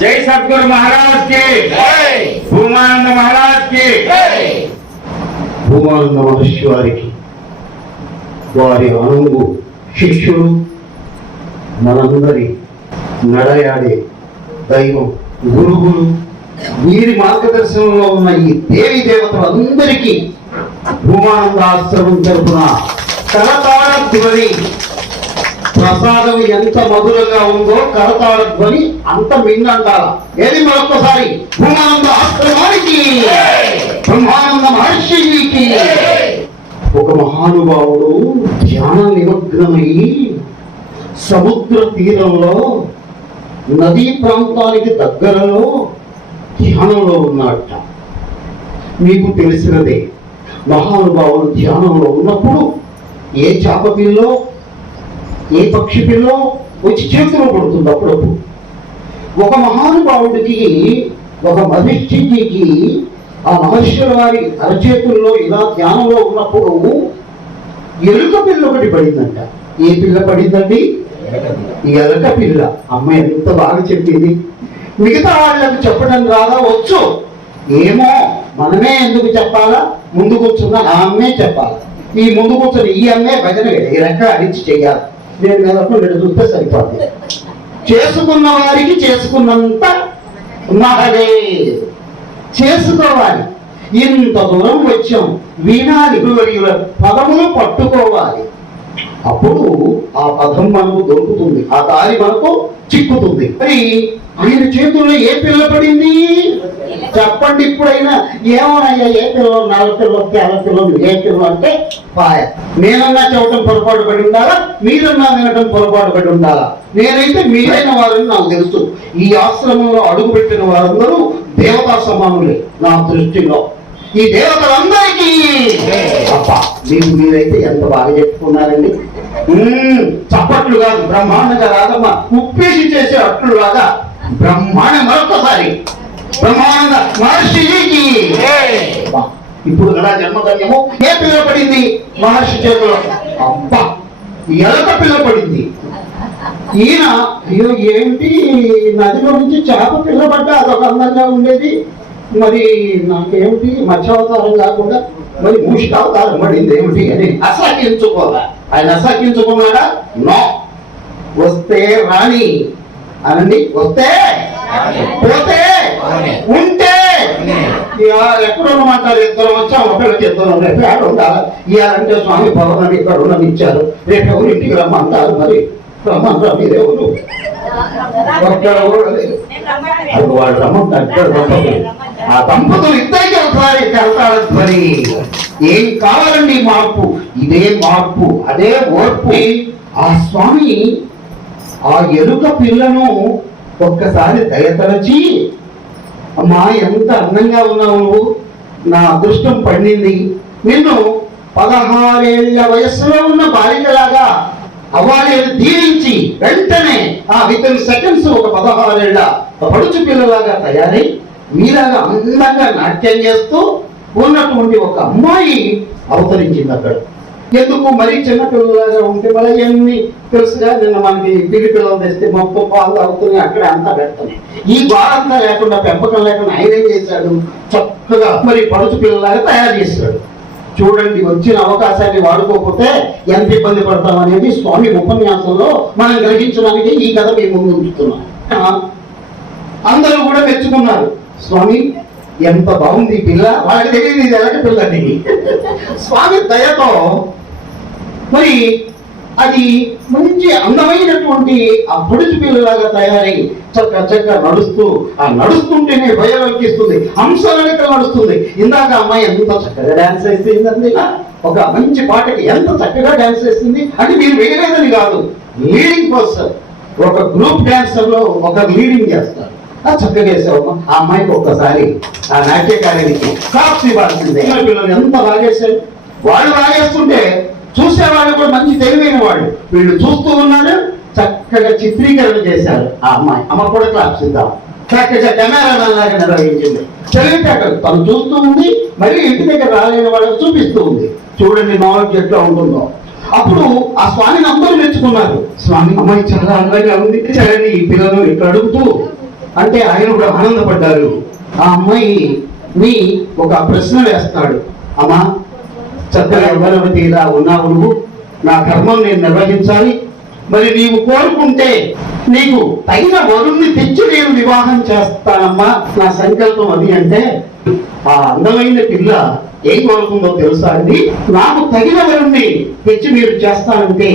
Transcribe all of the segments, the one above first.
जय सतगुरु महाराज की भूमानंद महाराज की భూమానంద మహర్షి వారికి వారి అనువు శిష్యులు మనందరి నడయాడే దైవం గురువులు వీరి మార్గదర్శనంలో ఉన్న ఈ దేవి దేవతలందరికీ భూమానంద ఆశ్రమం తరపున కరతాళ ధ్వని ప్రసాదం ఎంత మధురంగా ఉందో కరతాళ ధ్వని అంత మిన్నంటాల. ఏది మరొకసారి భూమానంద ఆశ్రమానికి బ్రహ్మానంద మహర్షికి. ఒక మహానుభావుడు ధ్యాన నిమగ్నమై సముద్ర తీరంలో నదీ ప్రాంతానికి దగ్గరలో ధ్యానంలో ఉన్నట్ట. మీకు తెలిసినదే, మహానుభావుడు ధ్యానంలో ఉన్నప్పుడు ఏ చేప పిల్లో ఏ పక్షి పిల్లో వచ్చి చేతిలో పడుతుంది. అప్పుడప్పుడు ఒక మహానుభావుడికి ఒక మహర్షికి ఆ మహర్షుల వారి అరచేతుల్లో ఇలా ధ్యానంలో ఉన్నప్పుడు ఎలుక పిల్ల ఒకటి పడిందంట. ఏ పిల్ల పడిందండి? ఎలుక పిల్ల. అమ్మ ఎంత బాగా చెప్పింది. మిగతా వాళ్ళకు చెప్పడం రాదా? వచ్చు. ఏమో మనమే ఎందుకు చెప్పాలా? ముందు కూర్చున్న ఆ అమ్మే చెప్పాలి. ఈ ముందు కూర్చొని ఈ అమ్మే భజన ఈ రెక్క అడిచి చెయ్యాలి. నేను నెలకు రెండు చూస్తే సరిపోతుంది. చేసుకున్న వారికి చేసుకున్నంత మహదే చేసుకోవాలి. ఇంత దూరం వచ్చాం, వినాలి, పదములు పట్టుకోవాలి. అప్పుడు ఆ పదం మనకు దొరుకుతుంది, ఆ దారి మనకు చిక్కుతుంది. మరి ఆయన చేతుల్లో ఏ పిల్ల పడింది చెప్పండి. ఇప్పుడైనా ఏమోనయ్యా, ఏ పిల్లలు, 4 పిల్లలు, 5 పిల్లలు, ఏ పిల్లలు అంటే పాయ. నేనన్నా చెప్పడం పొరపాటు పడి ఉండాలా, మీరన్నా వినటం పొరపాటు పడి ఉండాలా? నేనైతే మీరైన వారని నాకు తెలుసు. ఈ ఆశ్రమంలో అడుగుపెట్టిన వారందరూ దేవతా సమానులే నా దృష్టిలో. ఈ దేవతలందరికీ అబ్బా మీరైతే ఎంత బాగా చెప్పుకున్నారండి. చప్పట్లు కాదు, బ్రహ్మాండంగా రాదమ్మా, ఉప్పేసి చేసే అట్లు లాగా బ్రహ్మాండ. మరొకసారి బ్రహ్మానంద మహర్షికి. ఇప్పుడు కదా జన్మధన్యము. ఏ పిల్ల పడింది మహర్షి చేతిలో? అబ్బా ఎలుక పిల్ల పడింది. ఈయన అయ్యో ఏంటి నదిలో నుంచి చేప పిల్ల పడ్డా అదొక అందంగా ఉండేది, మరి నాకేమిటి మత్స్యావతారం కాకుండా మరి మూషికావతారం పడింది ఏమిటి అని అసహించుకోరా. ఆయన అసహించుకున్నాడా? నో. వస్తే రాణి అనండి, వస్తే పోతే ఉంటే. ఎక్కడ ఉన్నమాటారు? ఇద్దరు వచ్చా, ఒకళ్ళకి ఇద్దరు రేపు ఆడ ఉండాలి. ఇవ్వాలంటే స్వామి భవనాన్ని ఇక్కడ ఉన్నమిచ్చారు, రేపు ఎవరు ఇంటికి రమ్మంటారు. మరి రమ్మంటారు మీరెవరు? వాళ్ళు రమ్మంటారు. ఆ దంపతులు ఇద్దరికి ఒకసారి కరతాళ ధ్వని. ఏం కావాలండి మార్పు? ఇదే మార్పు, అదే ఓర్పు. ఆ స్వామి ఆ ఎలుక పిల్లను ఒక్కసారి దయతలచి, అమ్మా ఎంత అందంగా ఉన్నావు నువ్వు, నా అదృష్టం పండింది. నిన్ను 16 ఏళ్ల వయస్సులో ఉన్న బాలికలాగా అవ్వాలి అని దీవించి వెంటనే వితిన్ సెకండ్స్ ఒక 16 ఏళ్ల పడుచు పిల్లలాగా తయారై మీలాగా అందంగా నాట్యం చేస్తూ ఉన్నటువంటి ఒక అమ్మాయి అవతరించింది అక్కడ. ఎందుకు మరి చిన్న పిల్లలాగా ఉంటే మళ్ళీ ఎన్ని తెలుసుగా, నిన్న మనకి పిల్లి పిల్లలు తెస్తే మొత్తం పాలు అవుతున్నాయి, అక్కడ అంతా పెడుతున్నాయి. ఈ బాధంతా లేకుండా, పెంపకం లేకుండా ఆయన ఏం చేశాడు? చక్కగా మరి పడుచు పిల్లలాగా తయారు చేశాడు. చూడండి, వచ్చిన అవకాశాన్ని వాడుకోకపోతే ఎంత ఇబ్బంది పడతాం అనేది స్వామి ఉపన్యాసంలో మనం గ్రహించడానికి ఈ కథ మేము ముందు ఉంచుతున్నాం. అందరూ కూడా మెచ్చుకున్నారు. స్వామి ఎంత బాగుంది ఈ పిల్ల. వాళ్ళకి తెలియదు ఇది ఎలాంటి పిల్లని. స్వామి దయతో మరి అది మంచి అందమైనటువంటి ఆ పొడుచు పిల్లలాగా తయారై చక్క నడుస్తూ, ఆ నడుస్తుంటేనే భయం ఎక్కిస్తుంది, హంసలనిక నడుస్తుంది. ఇందాక అమ్మాయి ఎంత చక్కగా డాన్స్ వేసిందండి. ఒక మంచి పాటకి ఎంత చక్కగా డాన్స్ వేసింది. అది మీరు వేయలేదని కాదు, లీడింగ్ పర్సన్. ఒక గ్రూప్ డాన్సర్ లో ఒక లీడింగ్ చేస్తారు. చక్కగా వేసావు. ఆ అమ్మాయికి ఒక్కసారి ఆ నాట్యకార్యానికి కాప్స్ ఇవ్వాల్సిందే. పిల్లలు ఎంత బాగేశారు. వాళ్ళు బాగేస్తుంటే చూసేవాళ్ళు కూడా మంచి తెలివైన వాళ్ళు. వీళ్ళు చూస్తూ ఉన్నాడు, చక్కగా చిత్రీకరణ చేశారు. ఆ అమ్మాయి అమ్మ కూడా క్లాప్స్ ఇద్దాం. చక్కగా కెమెరామెన్ లాగా నిర్వహించింది. తెలివితేటలు తను చూస్తూ ఉంది, మరి ఇంటి దగ్గర రాలేని వాళ్ళకి చూపిస్తూ ఉంది. చూడండి నాలెడ్జ్ ఎట్లా ఉంటుందో. అప్పుడు ఆ స్వామిని అందరూ మెచ్చుకున్నారు. స్వామి అమ్మాయి చాలా అందంగా ఉంది, చక్కని ఈ పిల్లలు ఇట్లా అడుగుతూ అంటే ఆయన కూడా ఆనందపడ్డారు. ఆ అమ్మాయి మీ ఒక ప్రశ్న వేస్తాడు. అమ్మా, చక్కగా యవ్వనవతిలా ఉన్నావు నువ్వు, నా కర్మం నేను నిర్వహించాలి, మరి నీవు కోరుకుంటే నీకు తగిన వరుణ్ణి తెచ్చి నేను వివాహం చేస్తానమ్మా, నా సంకల్పం అది. అంటే ఆ అందమైన పిల్ల ఏం కోరుకుందో తెలుసా అండి? నాకు తగిన వరుణ్ణి తెచ్చి మీరు చేస్తానంటే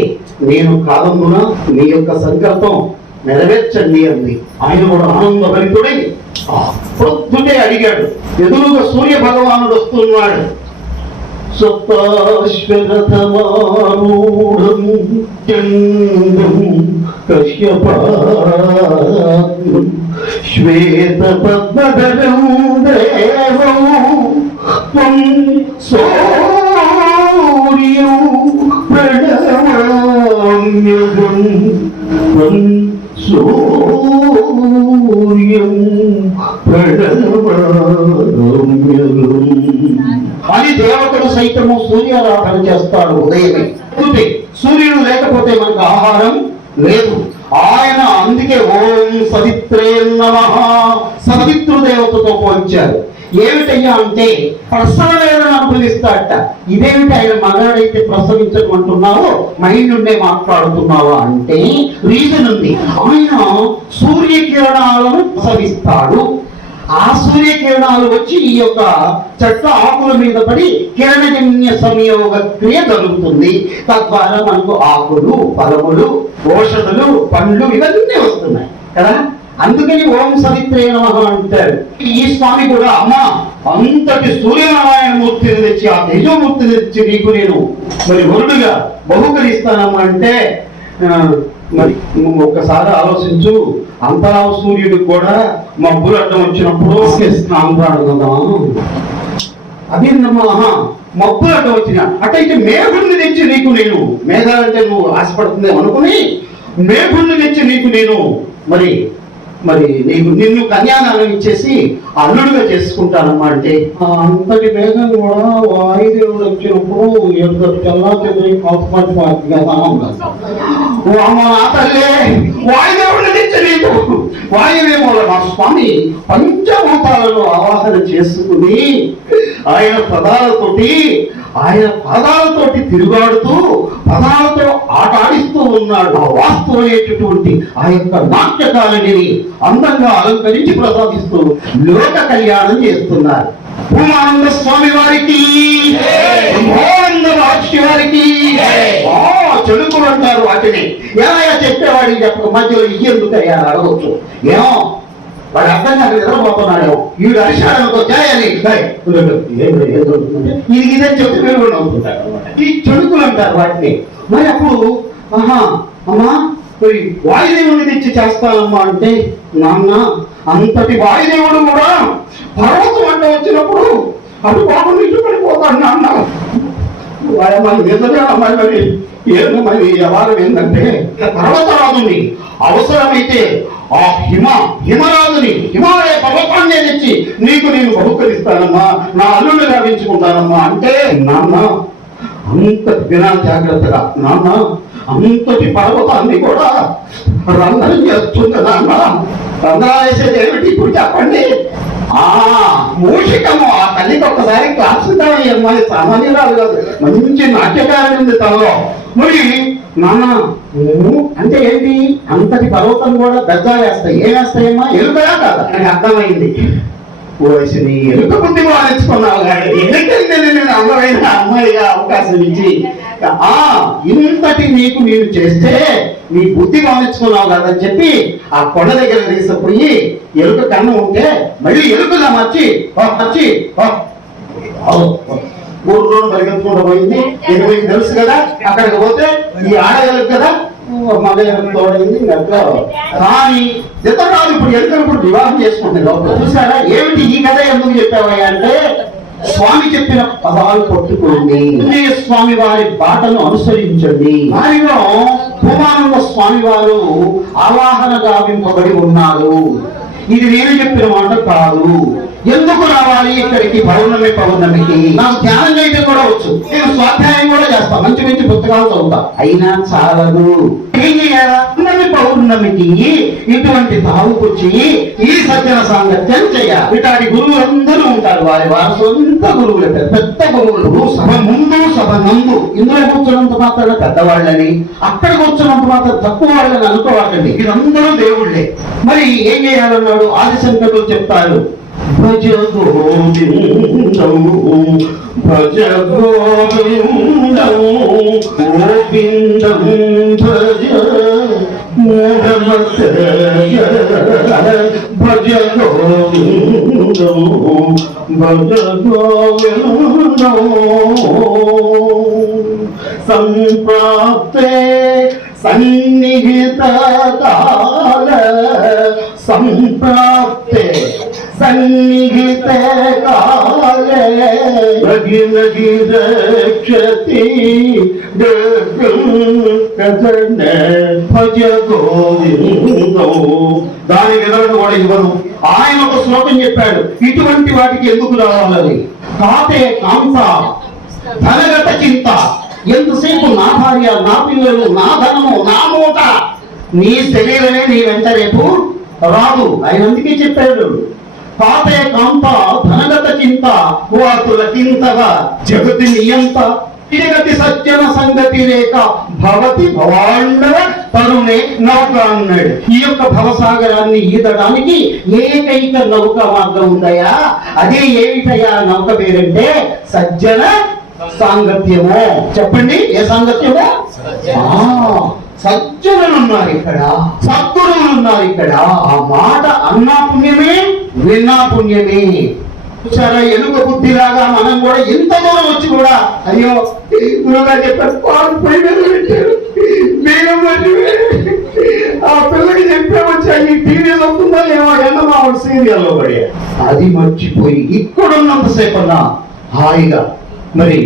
నేను కాదమ్మునా, మీ యొక్క సంకల్పం నెరవేర్చండి అంది. ఆయన కూడా ఆనందభరితుడై పొద్దుటే అడిగాడు. ఎదురుగా సూర్య భగవానుడు వస్తున్నాడు. సప్తాశ్వరథమారూఢం చంద్రం కశ్యపాగ్రం శ్వేతపద్మధరం దేవం త్వం సూర్యం ప్రణమామ్యహం త్వం సూర్యం ప్రణమామ్యహం అని దేవతలు సైతము సూర్యారాధన చేస్తాడు ఉదయమే. సూర్యుడు లేకపోతే మనకు ఆహారం లేదు. ఆయన అందుకే ఓం సవిత్రే నమః సవిత్రు దేవతతో పోల్చారు. ఏమిటయ్యా అంటే ప్రసవ వేదన అనుభవిస్తాడట. ఇదేమిటి ఆయన మగాడైతే ప్రసవించమంటున్నావో మైండ్ ఉండే మాట్లాడుతున్నావా అంటే రీజన్ ఉంది. ఆయన సూర్యకిరణాలను ప్రసవిస్తాడు. ఆ సూర్యకిరణాలు వచ్చి ఈ యొక్క చెట్ల ఆకుల మీద పడి కిరణజన్య సంయోగ క్రియ జరుగుతుంది. తద్వారా మనకు ఆకులు, ఫలములు, ఔషధులు, పండ్లు ఇవన్నీ వస్తున్నాయి కదా. అందుకని ఓం సవిత్రే నమః అంటారు. ఈ స్వామి కూడా అమ్మ అంతటి సూర్యనారాయణ మూర్తిని తెచ్చి, ఆ తేజోమూర్తిని తెచ్చి నీకు నేను మరి వరుడుగా బహుకరిస్తానమ్మా అంటే మరి ఒక్కసారి ఆలోచించు. అంతరా సూర్యుడికి కూడా మబ్బులు అడ్డం వచ్చినప్పుడు అదేనమ్మా మబ్బులు అడ్డం వచ్చిన అట్టయితే మేఘుణ్ణి తెచ్చి నీకు నేను, మేఘాలంటే నువ్వు ఆశపడుతుంది అనుకుని మేఘుణ్ణి తెచ్చి నీకు నేను మరి మరి నీకు నిన్ను కన్యాదానం ఇచ్చేసి అల్లుడుగా చేసుకుంటానమ్మా అంటే అంతటి మేఘం కూడా వాయుదేవుడు వచ్చినప్పుడు ఎంతటి చల్లా చెంది వాయుదేవుడిని తెచ్చి నీకు వాయువేమో మా స్వామి పంచభూతాలను ఆవాహన చేసుకుని ఆయన పదాలతోటి తిరుగాడుతూ పదాలతో ఆటాడిస్తూ ఉన్నాడు. ఆ వాస్తవమైనటువంటి ఆ యొక్క నాట్యకాలని అందంగా అలంకరించి ప్రసాదిస్తూ లోక కళ్యాణం చేస్తున్నారు. ఉమానంద స్వామి వారికి, బ్రహ్మానంద మహర్షి వారికి చెడుకులు అంటారు వాటిని. ఎలా చెప్పేవాడికి చెప్పక మధ్యలో ఎందుకయ్యా అడగవచ్చు. ఏమో వాడు అర్థం కాక నిద్రపోతున్నాడు, వీడు అరిశాడంతో చేయాలి ఇది ఇదే చెప్తే మీరు కూడా అవుతుంటారు అనమాట. ఈ చెడుకులు అంటారు వాటిని. మరి అప్పుడు అమ్మా మరి వాయుదేవుడిని తెచ్చి చేస్తానమ్మా అంటే నాన్న అంతటి వాయుదేవుడు కూడా పర్వతం అంట వచ్చినప్పుడు అటు బాబు ఇటు పడిపోతాడు నాన్న. నిజమే అమ్మాయి మరి ఏదో మరి వ్యవహారం ఏంటంటే పర్వతరాజుని అవసరమైతే ఆ హిమరాజుని హిమాలయ పర్వతాన్ని తెచ్చి నీకు నేను బహుకరిస్తానమ్మా, నా అల్లుడు గావించుకుంటానమ్మా అంటే నాన్న అంత వినాలి జాగ్రత్తగా. నాన్న అంతటి పర్వతాన్ని కూడా రంధ్రం చేస్తుంది నాన్న. రంధ్రాలు వేసేది ఏమిటి ఇప్పుడు చెప్పండి. మూషికము ఆ తల్లికి ఒక్కసారి క్లాసుతాయి అమ్మాయి సామాన్యురాలు కాదు, మంచి నాట్యకారం ఉంది తనలో. మరి నాన్న అంటే ఏంటి? అంతటి పర్వతం కూడా బెజ్జాలు వేస్తాయి. ఏం వేస్తాయమ్మా? ఎలుకలా కాదా? నాకు అర్థమైంది. వయసుని ఎలుక బుద్ధి వాడించుకున్నావు కానీ ఎందుకంటే నేను అందమైన అమ్మాయిగా అవకాశం ఇచ్చి ఇంతటి నీకు నేను చేస్తే నీ బుద్ధి వాడించుకున్నావు కదని చెప్పి ఆ కొండ దగ్గర తీసుకుపోయి ఎలుక కన్ను ఉంటే మళ్ళీ ఎలుకగా మార్చి 3 రోజులు పరిగెత్తుకుంటూ పోయింది. మీకు తెలుసు కదా, అక్కడికి పోతే ఈ ఆడగలకు కదా మగ తోడైంది అట్లా. కానీ ఇతరాలు ఇప్పుడు ఎలుకలు వివాహం చేసుకుంటున్నారు. చూసారా ఏమిటి ఈ కథ ఎందుకు చెప్పావయ్యా అంటే స్వామి చెప్పిన పదాలు పట్టుకోండి, స్వామి వారి బాటను అనుసరించండి. వారిలో ఉమానంద స్వామి వారు ఆవాహన గావింపబడి ఉన్నారు. ఇది నేను చెప్పిన మాట కాదు. ఎందుకు రావాలి ఇక్కడికి పౌర్ణమికి? నాకు ధ్యానం చేయడం కూడా వచ్చు, నేను స్వాధ్యాయం కూడా చేస్తా, మంచి మంచి పుస్తకాలు చదువుతా. అయినా చాలదు. ఏం చేయాలా? పౌర్ణమికి ఇటువంటి తావుకొచ్చి ఈ సజ్జన సాంగత్యం చేయాలి. ఇట్లాంటి గురువులందరూ ఉంటారు, వారి సొంత గురువులు, పెద్ద గురువులు. సభ ముందు సభ నందు ఇందులో కూర్చున్నంత మాత్రం పెద్దవాళ్ళని, అక్కడ కూర్చున్నంత మాత్రం తక్కువ వాళ్ళని అనుకోవాలండి. వీరందరూ దేవుళ్ళే. మరి ఏం చేయాలన్నాడు? ఆదిశంకరులు చెప్తారు, భజ గోవిందం భజ గోవిందం గోవిందం భజ మూఢమత భజ గోవిందం భజ గోవిందం సంప్రాప్తే సన్నిహిత కాల సంప్రాప్తే సన్నిహిత కాలే భగిన రక్షతి భజ గోవిందం. దాని వివరణ కూడా ఇవ్వను. ఆయన ఒక శ్లోకం చెప్పాడు, ఇటువంటి వాటికి ఎందుకు రావాలని. కాతే కాంత ధనగత చింత. ఎంతసేపు నా భార్య, నా పిల్లలు, నా ధనము, నా మూట, నీ శరీరమే నీ వెంట రేపు రాదు. ఆయన అందుకే చెప్పాడు, పాతే కాంత ధనగత చింత వాతుల కింతగా జగతి నియంత జగతి సజ్జన సంగతి లేక భవతి భవాండవ తరుణే నౌక అన్నాడు. ఈ యొక్క భవసాగరాన్ని ఈదడానికి ఏకైక నౌక మార్గం ఉందయా. అదే ఏమిటయా నౌక పేరంటే సజ్జన సాంగత్యము. చెప్పండి, ఏ సాంగత్యము? సజ్జనులు ఉన్నారు ఇక్కడ, సద్గురువులు ఉన్నారు ఇక్కడ. ఆ మాట అన్నా పుణ్యమే, విన్నా పుణ్యమే. చాలా ఎలుక బుద్ధిలాగా మనం కూడా ఇంత దూరం వచ్చి కూడా అయ్యో గురువుగా చెప్పారు, ఆ పిల్లకి చెప్పామొచ్చా ఈ టీవీ అవుతుందా ఏమో ఎండమావుడు సీరియల్లో పడి అది మర్చిపోయి ఇక్కడున్నంతసేపు అన్నా హాయిగా మరి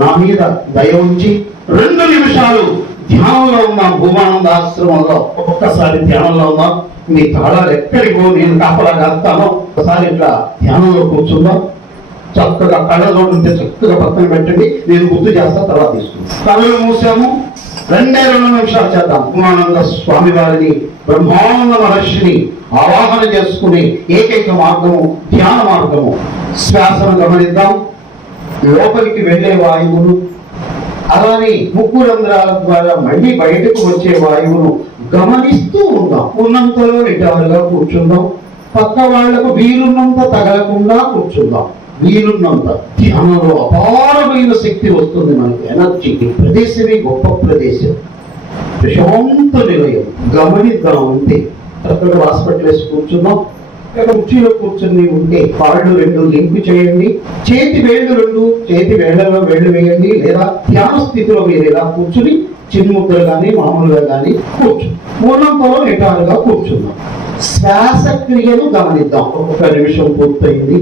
నా మీద దయ ఉంచి 2 నిమిషాలు ధ్యానంలో ఉన్నాం. భూమానంద ఆశ్రమంలో ఒక్కసారి ధ్యానంలో ఉన్నాం. మీ తాళాలు ఎక్కడికో నేను కాపలా కాస్తాను. ఒకసారి ఇట్లా ధ్యానంలో కూర్చుందాం. చక్కగా కళ్ళలో ఉంటే చక్కగా పక్కన పెట్టండి, నేను గుర్తు చేస్తా, తర్వాత తీసుకుంటాం. కళ్ళు మూసాము, 2 నిమిషాలు చేద్దాం. భూమానంద స్వామి వారిని, బ్రహ్మానంద మహర్షిని ఆవాహన చేసుకునే ఏకైక మార్గము ధ్యాన మార్గము. శ్వాసను గమనిద్దాం. లోపలికి వెళ్ళే వాయువును, అలానే ముక్కు రంధ్రాల ద్వారా మళ్ళీ బయటకు వచ్చే వాయువును గమనిస్తూ ఉందాం. ఉన్నంతలో నిటారుగా కూర్చుందాం. పక్క వాళ్లకు వీలున్నంత తగలకుండా కూర్చుందాం. వీలున్నంత. ధ్యానంలో అపారమైన శక్తి వస్తుంది మనకి, ఎనర్జీ. ప్రదేశమే గొప్ప ప్రదేశం, ప్రశాంత నిలయం. గమనిద్దాం అంతే. అక్కడ హాస్పిటల్ వేసి కూర్చుందాం. కుర్చీలో కూర్చుని ఉంటే కాళ్ళు 2 లింక్ చేయండి. చేతి వేళ్లలో వేళ్లు వేయండి. లేదా ధ్యాన స్థితిలో మీరు ఇలా కూర్చుని చిన్ముద్రలు కానీ మామూలుగా కానీ కూర్చుని మూలంతో నిటారుగా కూర్చుందాం. శ్వాసక్రియను గమనిద్దాం. 1 నిమిషం పూర్తయింది,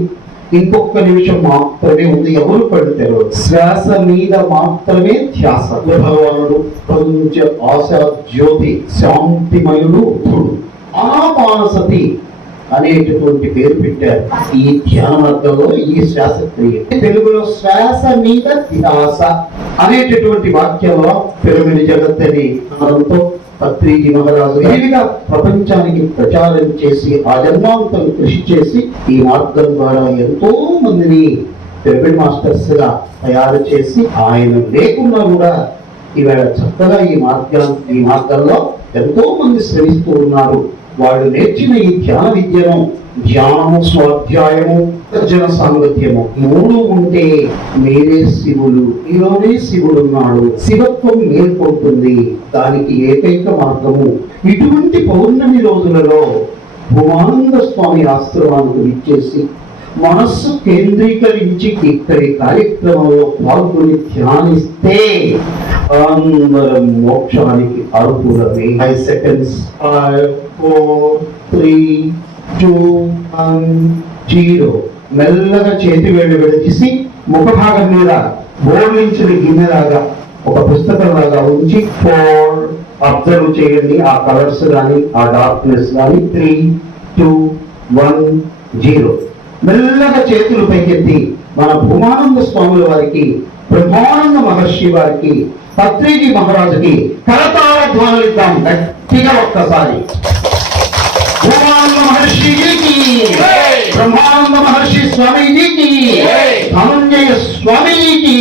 ఇంకొక నిమిషం మాత్రమే ఉంది. ఎవరు పడితే శ్వాస మీద మాత్రమే ధ్యాస. భగవానుడు పంచ ఆశా జ్యోతి శాంతిమయుడు ఆనాపానసతి అనేటటువంటి పేరు పెట్టారు ఈ ధ్యాన మార్గంలో. ఈ శ్వాసక్రియ తెలుగులో శ్వాస మీద ధ్యాస అనేటటువంటి వాక్యంలో పిరమిడ్ జగత్ అని అనడంతో పత్రిజీ మహారాజు విరివిగా ప్రపంచానికి ప్రచారం చేసి ఆ జన్మాంతం కృషి చేసి ఈ మార్గం ద్వారా ఎంతో మందిని పిరమిడ్ మాస్టర్స్ గా తయారు చేసి ఆయన లేకున్నా కూడా ఇవాళ చక్కగా ఈ మార్గంలో ఎంతో మంది శ్రమిస్తూ ఉన్నారు. వాళ్ళు నేర్చిన ఈ ధ్యాన విద్యను, ధ్యానము, స్వాధ్యాయము, సజ్జన సాంగత్యము 3 ఉంటే మీరే శివులు. మీలోనే శివుడు ఉన్నాడు. శివత్వం మేల్కొంటుంది. దానికి ఏకైక మార్గము ఇటువంటి పౌర్ణమి రోజులలో భూమానంద స్వామి ఆశ్రమానికి ఇచ్చేసి మనస్సు కేంద్రీకరించి ఇక్కడి కార్యక్రమంలో పాల్గొని ధ్యానిస్తే అందరం మోక్షానికి అర్హులమే. 5 సెకండ్స్. 5 4 3 2 1 0. మెల్లగా చేతి వేళ్ళు విడిచి ముఖ భాగం మీద బోర్లించిన గిన్నెలాగా ఒక పుస్తకం లాగా ఉంచి 4 అబ్జర్వ్ చేయండి. ఆ కలర్స్ కానీ ఆ డార్క్నెస్ కానీ 3 2 10 మెల్లగా చేతులు పైకెత్తి మన భూమానంద స్వాముల వారికి, బ్రహ్మానంద మహర్షి వారికి, పత్రిజీ మహారాజుకి కరతాళ ధ్వనులు ఇద్దాం గట్టిగా ఒక్కసారి. భూమానంద మహర్షికి, బ్రహ్మానంద మహర్షి స్వామీజీకి, ధనంజయ స్వామీజీకి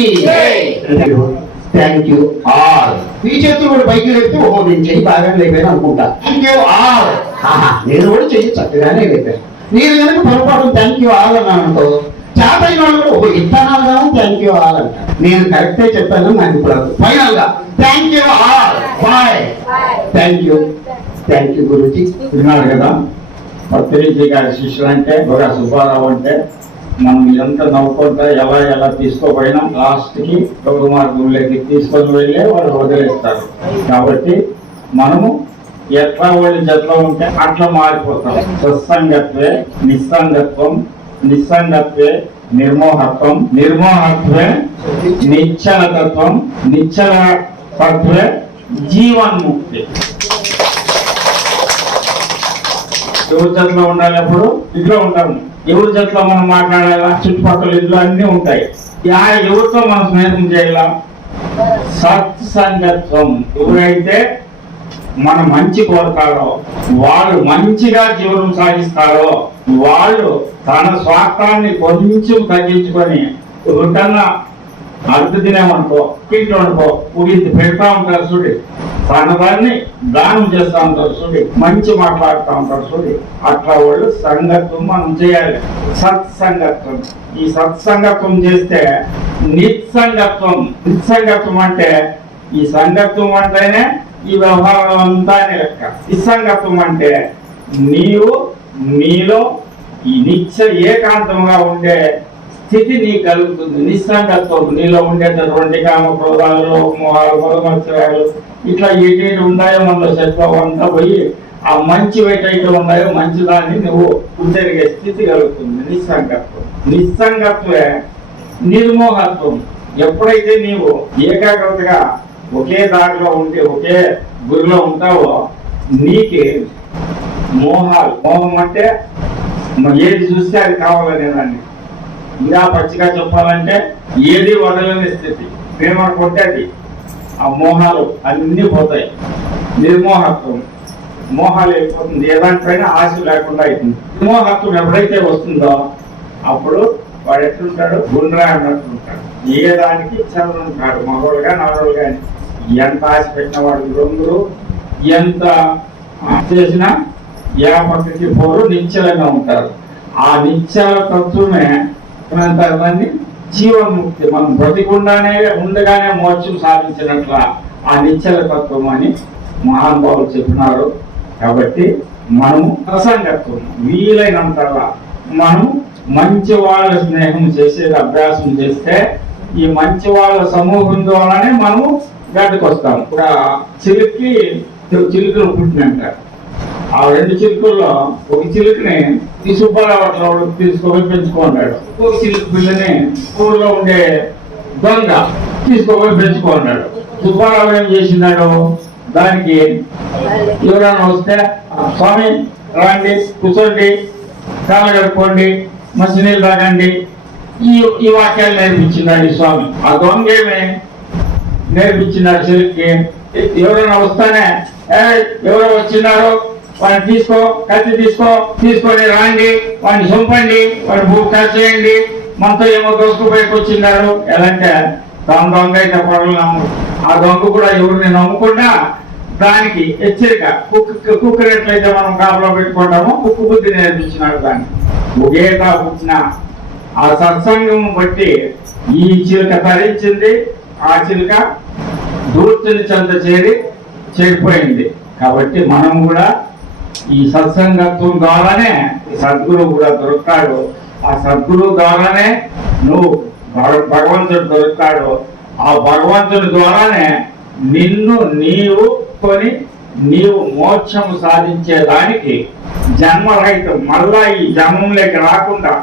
థ్యాంక్ యూ ఆల్. ఈ చేతులు కూడా పైకి లేపితే ఓహో నేను చెయ్యి బాగా లేపాను అనుకుంటా. Thank you all. నేను కూడా చెయ్యి చక్కగానే లేపాను. నేను కనుక పొరపాటు థ్యాంక్ యూ ఆల్ అన్నాను అనుకో, చేతైన వాళ్ళు కూడా ఓహో ఇస్తాను థ్యాంక్ యూ ఆల్ అంట. నేను కరెక్టే చెప్పాను. నాకు ఇప్పుడు ఫైనల్ గా thank you all. Bye. Thank you గురుజీ. విన్నారు కదా, పత్రిజీ గారి శిష్యులు అంటే ఒక సుబ్బారావు అంటే మనం ఎంత నవ్వుకుంటా ఎలా తీసుకోపోయినా లాస్ట్ కి ఒక మార్గంలోకి తీసుకొని వెళ్ళే వాళ్ళు వదిలేస్తారు. కాబట్టి మనము ఎట్లా వాళ్ళు జట్లో ఉంటే అట్లా మారిపోతాం. సత్సంగత్వే నిస్సంగత్వం, నిస్సంగత్వే నిర్మోహత్వం, నిర్మోహత్వే నిశ్చలతత్వం, నిశ్చల తత్వే జీవన్ముక్తి. ఎవరి జట్లో ఉండాలి? అప్పుడు ఇంట్లో ఉంటాము. ఎవరి జట్లో మనం మాట్లాడాలా? చుట్టుపక్కల ఇల్లు అన్ని ఉంటాయి. ఎవరితో మనం స్నేహం చేయాలా? సత్సంగత్వం. ఎవరైతే మన మంచి కోరతారో, వాళ్ళు మంచిగా జీవనం సాగిస్తారో, వాళ్ళు తన స్వార్థాన్ని కొంచెం తగ్గించుకొని ఎవరికన్నా అర్థ తినేమనుకో, ఇంట్లో అనుకో ఉగింది పెడతా ఉంటారు చూడి, తన దాన్ని దానం చేస్తా ఉంటారు చూడి, మంచి మాట్లాడుతూ ఉంటారు చూడి, అట్లా వాళ్ళు సంగత్వం మనం చేయాలి. సత్సంగత్వం. ఈ సత్సంగత్వం చేస్తే నిస్సంగత్వం. నిస్సంగత్వం అంటే ఈ సంగత్వం అంటేనే ఈ వ్యవహారం అంతా లెక్క. నిస్సంగత్వం అంటే నీలో ఈ నిత్య ఏకాంతంగా ఉండే స్థితి నీకు కలుగుతుంది. నిస్సంగత్వం. నీలో ఉండేటటువంటి కామ క్రోధాలు, మోహాలు, మదమత్సరాలు ఇట్లా ఏటి ఉన్నాయో మనలో సత్వం అంతా పోయి ఆ మంచి ఏటైతే ఉన్నాయో మంచి దాన్ని నువ్వు ఉద్ధరిగే స్థితి కలుగుతుంది. నిస్సంగత్వం. నిస్సంగత్వే నిర్మోహత్వం. ఎప్పుడైతే నీవు ఏకాగ్రతగా ఒకే దారిలో ఉంటే, ఒకే గురిలో ఉంటావో, నీకి మోహం అంటే ఏది చూస్తే అది కావాలనే దాన్ని. ఇంకా పచ్చిగా చెప్పాలంటే ఏది వదలని స్థితి. ప్రేమకుంటే అది ఆ మోహాలు అన్ని పోతాయి. నిర్మోహత్వం. మోహాలు అయిపోతుంది. ఏ దానిపైన ఆశ లేకుండా అవుతుంది. నిర్మోహత్వం ఎప్పుడైతే వస్తుందో అప్పుడు వాడు ఎట్లుంటాడు? గుండ్రా అన్నట్లుంటాడు. ఏ దానికి చదువుంటాడు. మగవాళ్ళు కానీ ఆడవాళ్ళు కానీ ఎంత ఆశ పెట్టిన వాడు గురువులు ఎంత చేసినా ఏ పక్కకి పోరు, నిశ్చలంగా ఉంటారు. ఆ నిశ్చల తత్వమే దాన్ని జీవన్ముక్తి. మనం బ్రతికుండానే ఉండగానే మోక్షం సాధించినట్ల ఆ నిశ్చల తత్వం అని మహానుభావులు చెప్పినారు. కాబట్టి మనము ప్రసంగత్వం వీలైనంతలా మనము మంచి వాళ్ళ స్నేహం చేసేది అభ్యాసం చేస్తే ఈ మంచి వాళ్ళ సమూహం ద్వారానే మనము గడ్డకు వస్తాం. ఒక చిలుకలు పుట్టినంట. ఆ 2 చిలుకల్లో ఒక చిలుకని ఈ సుబ్బారావు అట్లా తీసుకొని పెంచుకున్నాడు. ఒక చిలుక పిల్లని ఊళ్ళో ఉండే దొంగ తీసుకొని పెంచుకున్నాడు. సుబ్బారావు ఏం చేసినాడు? దానికి ఎవరైనా వస్తే స్వామి రండి, కూర్చోండి, కాళ్ళు కడుక్కోండి, మంచినీళ్ళు తాగండి, ఈ వాక్యాలు నేర్పించినాడు ఈ స్వామి. ఆ దొంగ ఏమి నేర్పించినాడు చిలుక్కి? ఎవరైనా వస్తానే ఎవరో వచ్చినారో వాడిని తీసుకో, కత్తి తీసుకొని రాండి, వాడిని చంపండి, వాడిని భూ చేయండి, మనతో ఏమో దోసుకుపోయికి వచ్చిన్నారు. ఎలా అంటే తాను దొంగ అయితే పనులు నమ్ము. ఆ దొంగ కూడా ఎవరిని నమ్ముకుండా దానికి హెచ్చరిక. కుక్కర్ ఎట్లయితే మనం కాపులో పెట్టుకుంటామో కుక్కు బుద్ధి నేర్పించినాడు. దాన్ని ఒకేగా పుట్టిన ఆ సత్సంగం బట్టి ఈ చిలుక తరించింది. ఆ చిలుక దూర్చుని చెంత చేరిపోయింది. కాబట్టి మనం కూడా ఈ సత్సంగత్వం ద్వారానే సద్గురువు కూడా దొరుకుతాడు. ఆ సద్గురువు ద్వారానే నువ్వు భగవంతుడు దొరుకుతాడు. ఆ భగవంతుడి ద్వారానే నీవు మోక్షము సాధించేదానికి జన్మరహితం మళ్ళా ఈ జన్మంలోకి రాకుండా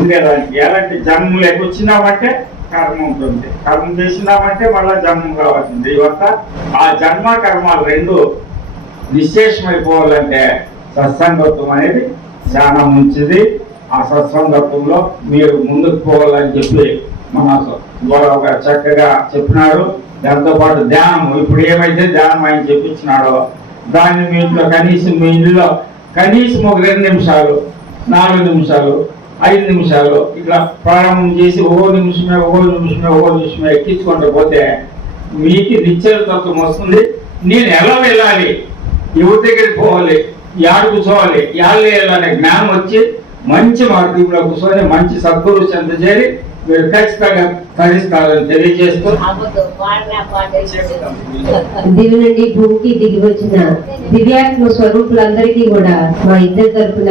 ఉండేదానికి. ఎలాంటి జన్మంలోకి వచ్చినామంటే కర్మ ఉంటుంది. కర్మ చేసినామంటే మళ్ళా జన్మం కావాల్సింది. ఇవంతా ఆ జన్మ కర్మాలు 2 నిశ్శేషమైపోవాలంటే సత్సంగత్వం అనేది చాలా మంచిది. ఆ సత్సంగత్వంలో మీరు ముందుకు పోవాలని చెప్పి మన గౌరవ గారు చక్కగా చెప్పినారు. దాంతో పాటు ధ్యానం, ఇప్పుడు ఏమైతే ధ్యానం ఆయన చెప్పించినాడో దాన్ని మీ ఇంట్లో కనీసం ఒక 2 నిమిషాలు, 4 నిమిషాలు, 5 నిమిషాలు ఇట్లా ప్రారంభం చేసి ఒక్కో నిమిషమే ఎక్కించుకుంటూ పోతే మీకు నిశ్చలతత్వం వస్తుంది. నేను ఎలా వెళ్ళాలి, ఎవరి దగ్గరికి పోవాలి, యాడ కూర్చోవాలి, యాళ్ళు వెళ్ళాలనే జ్ఞానం వచ్చి మంచి మార్గంలో కూర్చొని మంచి సద్గురు చెంత చేరి మీరు ఖచ్చితంగా తరిస్తారని తెలియజేస్తూ దివి నుండి భూమికి దిగి వచ్చిన దివ్యాత్మ స్వరూపులందరికీ కూడా మా ఇద్దరి తరపున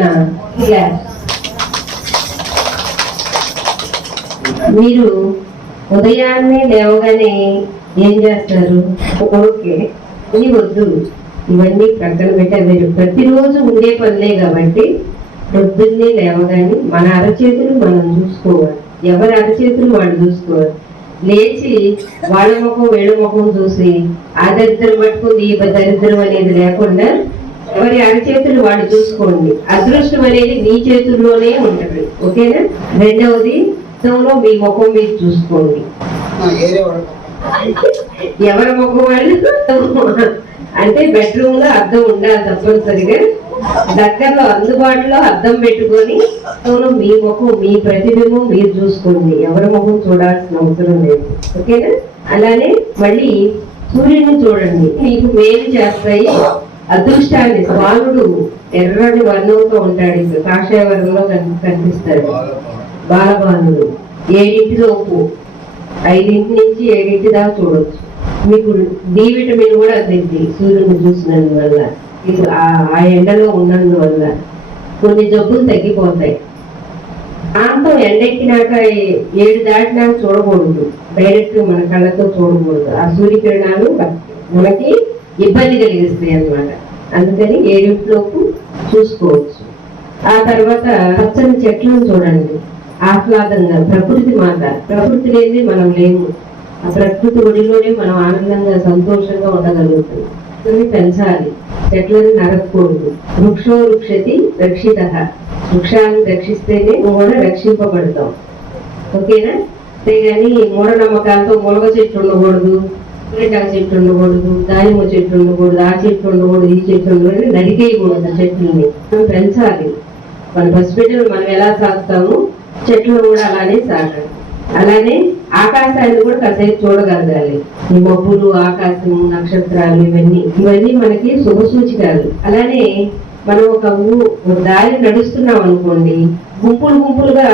మీరు ఉదయాన్నే లేవగానే ఏం చేస్తారు? ఓకే, ఇవి వద్దు, ఇవన్నీ ప్రక్కన పెట్టా. మీరు ప్రతిరోజు ఉండే పనులే కాబట్టి పొద్దున్నే లేవగానే మన అరచేతులు మనం చూసుకోవాలి. ఎవరి అరచేతులు వాళ్ళు చూసుకోవాలి. లేచి వాళ్ళ ముఖం వీళ్ళ ముఖం చూసి ఆ దరిద్రం పట్టుకుంది ఈ దరిద్రం అనేది లేకుండా ఎవరి అరచేతులు వాళ్ళు చూసుకోండి. అదృష్టం అనేది మీ చేతుల్లోనే ఉంటుంది. ఓకేనా? రెండవది, అద్దంలో మీ ముఖం మీరు చూసుకోండి. ఎవరి ముఖం వాళ్ళు అంటే బెడ్రూమ్ లో అద్దం ఉండాలి తప్పనిసరిగా. దగ్గరలో అందుబాటులో అద్దం పెట్టుకొని మీ ముఖం, మీ ప్రతిబింబం మీరు చూసుకోండి. ఎవరి ముఖం చూడాల్సిన అవసరం లేదు. ఓకేనా? అలానే మళ్ళీ సూర్యుని చూడండి, మీకు మేలు చేస్తాయి. అదృష్టాన్ని స్వాముడు ఎర్రని వర్ణంతో ఉంటాడు, ఇప్పుడు కాషాయ వర్ణంలో కనిపిస్తాడు. బాలబాలుడు 7 5 నుంచి 7 దాకా చూడొచ్చు. మీకు డి విటమిన్ కూడా అందింది సూర్యుని చూసినందువల్ల. ఇప్పుడు ఆ ఎండలో ఉన్నందువల్ల కొన్ని జబ్బులు తగ్గిపోతాయి. ఆంతం ఎండెక్కినాక 7 దాటినాక చూడకూడదు, డైరెక్ట్ మన కళ్ళతో చూడకూడదు. ఆ సూర్యకిరణాలు మనకి ఇబ్బంది కలిగిస్తాయి అన్నమాట. అందుకని 7 చూసుకోవచ్చు. ఆ తర్వాత పచ్చని చెట్లను చూడండి, ఆహ్లాదంగా. ప్రకృతి మాట, ప్రకృతి లేని మనం లేము. ఆ ప్రకృతి ఒడిలోనే మనం ఆనందంగా సంతోషంగా ఉండగలుగుతాం. పెంచాలి, చెట్లను నరకూడదు. వృక్షో వృక్షతి రక్షిత, వృక్షాలను రక్షిస్తేనే కూడా రక్షింపబడతాం. ఓకేనా? అంతేగాని మూఢనమ్మకాలతో ములగ చెట్టు ఉండకూడదు, ఉల్లికాయ చెట్టు ఉండకూడదు, దానిమ్మ చెట్టు ఉండకూడదు, ఆ చెట్టు ఉండకూడదు, ఈ చెట్టు ఉండకూడదు, నరికేయకూడదు. చెట్లని మనం పెంచాలి. మన హాస్పిటల్ మనం ఎలా సాగుతామో చెట్లు కూడా అలానే సాగాలి. అలానే ఆకాశాన్ని కూడా కాసేపు చూడగలగాలి. ఈ మబ్బులు, ఆకాశం, నక్షత్రాలు ఇవన్నీ మనకి శుభ సూచికలు. అలానే మనం ఒక దారి నడుస్తున్నాం అనుకోండి, గుంపులుగా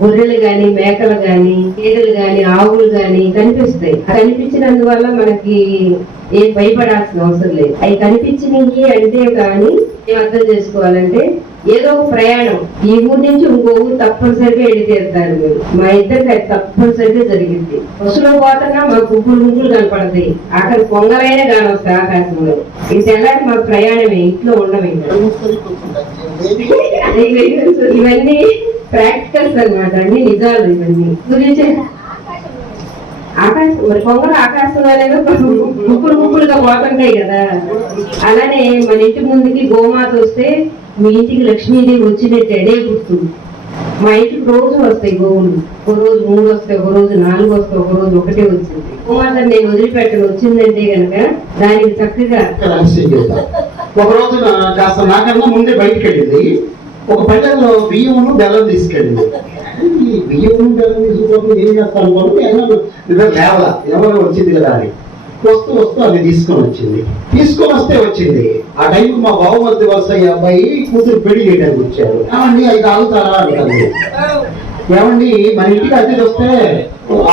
గొర్రెలు గాని, మేకలు గాని, గేదెలు గాని, ఆవులు గాని కనిపిస్తాయి. కనిపించినందువల్ల మనకి ఏం భయపడాల్సిన అవసరం లేదు. అవి కనిపించినవి అంటే కానీ ఏం అర్థం చేసుకోవాలంటే ఏదో ఒక ప్రయాణం, ఈ ఊరు నుంచి ఇంకో ఊరు తప్పనిసరిగా వెళ్ళి తీరుతారు మీరు. మా ఇద్దరికి అది తప్పనిసరిగా జరిగింది. బస్సులో పోతున్నా మాకు గుంపులు కనపడతాయి. అక్కడ పొంగలైనా కాని వస్తాయి ఆకాశంలో. ఇది తెల్లారి మాకు ప్రయాణమే, ఇంట్లో ఉండమే. ఇవన్నీ ప్రాక్టికల్స్ అన్నమాట, అన్ని నిజాలు. ఇవన్నీ గురించి ఆకాశం మరి పొంగలు ఆకాశంలోనే గుంపులుగా పోతుంటాయి కదా. అలానే మన ఇంటి ముందుకి గోమాత వస్తే మీ ఇంటికి లక్ష్మీదేవి వచ్చినట్టు ఎడే గుర్తు. మా ఇంటికి రోజు వస్తాయి గోవులు. ఒక రోజు 3 వస్తాయి, ఒక రోజు 4 వస్తాయి, ఒక రోజు 1 వచ్చింది. గోమాత నేను వదిలిపెట్టను, వచ్చిందంటే కనుక దానికి చక్కగా ఒక రోజు కాస్త నాకన్నా ముందే బయటకు వెళ్ళింది. ఒక పల్లెల్లో బియ్యమును బెల్లం తీసుకెళ్ళింది. ఈ బియ్యమును బెల్లం తీసుకున్నప్పుడు ఏం చేస్తాను అనుకోండి, లేవలా ఎవరో వచ్చింది కదా అని వస్తూ అది తీసుకొని వచ్చింది. ఆ టైంకి మా బావమర్ది వరుసయ్య అబ్బాయి కూతురు పెళ్లి చేయడానికి వచ్చారు. ఏమండి అవి తాగుతారా అంటుంది. ఏమండి మన ఇంటికి అతిథి వస్తే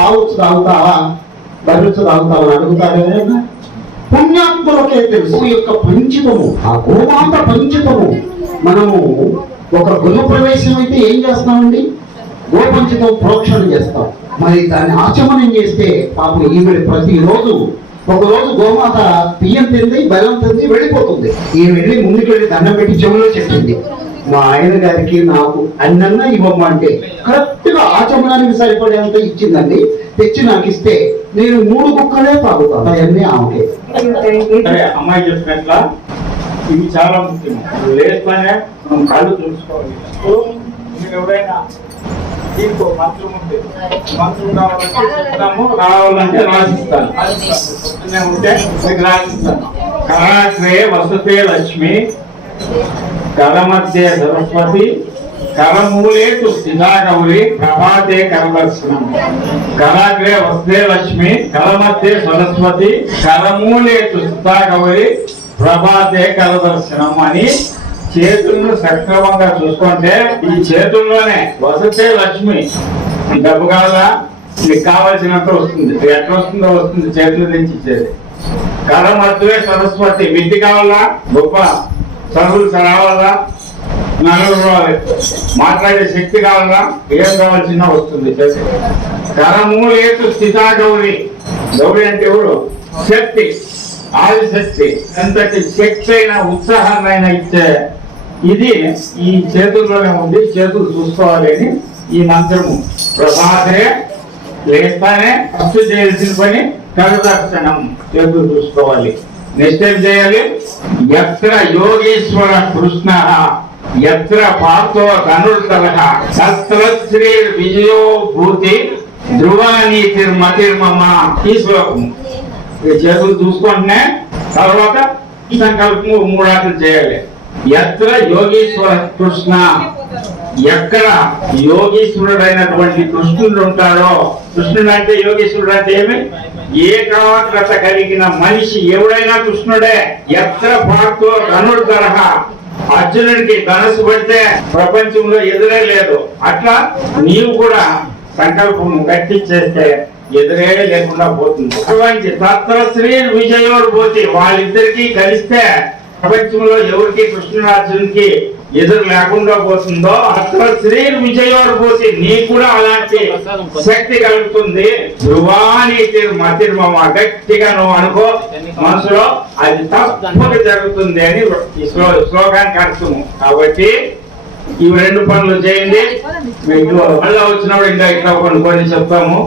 ఆవుచ్చు తాగుతావా, బర్రెచ్చు తాగుతావా అని అడుగుతారు. పుణ్యాత్ములకే తెలుసు ఈ యొక్క పంచితము, ఆ గోమాత పంచితము. మనము ఒక గృహ ప్రవేశం అయితే ఏం చేస్తామండి? గోపంచితం ప్రోక్షణ చేస్తాం. మరి దాన్ని ఆచమనం చేస్తే పాపం ఈవిడ ప్రతిరోజు ఒకరోజు గోమాత బియ్యం తింది, బెల్లం తింది, వెళ్ళిపోతుంది. ఈ వెళ్ళి ముందుకెళ్ళి దండం పెట్టి చెవులో చెప్పింది, మా ఆయన గారికి నాకు అన్నన్నా ఇవ్వమంటే కరెక్ట్ గా ఆచమనానికి సరిపడేంత ఇచ్చిందండి. తెచ్చి నాకు ఇస్తే నేను 3 గుక్కలే తాగుతాను. అవన్నీ ఆమెకే. అమ్మాయి చెప్పినట్ల ఇవి చాలా ముఖ్యం. లేస్తూనే మనం కళ్ళు తెలుసుకోవాలి. మీరు ఎవరైనా దీనికో మంత్రం ఉంది, మంత్రం కావాలంటే చెప్తాము, రావాలంటే రాసిస్తాను. పొద్దున్నే ఉంటే మీకు రాసిస్తాను. కళాగ్రే వసతే లక్ష్మి, కళ మధ్య సరస్వతి, కళమూలేటు స్థితాగౌరి, ప్రభాతే కరదర్శనం. కళాగ్రే వసతే లక్ష్మి, కళ మధ్య సరస్వతి, కళమూలేటు స్థితాగౌరి, ప్రభాతే కరదర్శనం అని చేతులను సక్రమంగా చూసుకుంటే ఈ చేతుల్లోనే వసతే లక్ష్మి. డబ్బు కావాలా, నీకు కావాల్సినంత వస్తుంది, ఎట్లా వస్తుందో వస్తుంది, చేతుల నుంచి ఇచ్చేది. కళ మధ్య సరస్వతి, విద్య కావాలా, గొప్ప చదువులు రావాలా, నలుగురు రావాలి, మాట్లాడే శక్తి కావాలా, ఏం కావాల్సిన వస్తుంది చేతి. కరమూలేటు స్థితా గౌరి. గౌరి అంటే ఎవరు? శక్తి, ఆదిశక్తి. ఎంతటి శక్తి అయినా ఉత్సాహాన్ని అయినా ఇచ్చే ఇది ఈ చేతుల్లోనే ఉంది. చేతులు చూసుకోవాలి అని ఈ మంత్రము. ప్రభాతే లేస్తానే ఫస్ట్ చేయాల్సిన పని కరదర్శనం, చేతులు చూసుకోవాలి. నెక్స్ట్ ఏం చేయాలి? ఎత్ర యోగేశ్వర కృష్ణ, ఎత్ర పార్థో ధనుర్ధర, తత్ర శ్రీ విజయో భూతి, ధ్రువానీతిర్మతిర్మమ. ఈ శ్లోకము ఈ చేతులు చూసుకుంటేనే తర్వాత ఈ సంకల్పము 3 ఆటలు చేయాలి. ఎత్ర యోగేశ్వర కృష్ణ, ఎక్కడ యోగీశ్వరుడైనటువంటి కృష్ణుడు ఉంటాడో. కృష్ణుడు అంటే యోగేశ్వరుడు అంటే ఏమి? ఏకాగ్రత కలిగిన మనిషి ఎవడైనా కృష్ణుడే. ఎత్ర పార్థో ధనుర్ధర, అర్జునుడికి ధనుసు పడితే ప్రపంచంలో ఎదురే లేదు. అట్లా నీవు కూడా సంకల్పం గట్టి చేస్తే ఎదురే లేకుండా పోతుంది. అటువంటి తత్ర శ్రీ విజయోడు పోతే వాళ్ళిద్దరికీ కలిస్తే ప్రపంచంలో ఎవరికి కృష్ణుడార్జునికి ఎదురు లేకుండా పోతుందో అత్ర శ్రీ విజయోడు పోతే నీ కూడా అలాంటి శక్తి కలుగుతుంది. ధ్రువానీతి మతిర్మమ, గట్టిగా నువ్వు అనుకో మనసులో, అది తప్పక జరుగుతుంది అని ఈ శ్లోకానికి అర్థము. కాబట్టి ఇవి 2 పనులు చేయండి. మీకు మళ్ళీ వచ్చినప్పుడు ఇంకా ఇట్లా కొన్ని చెప్తాము.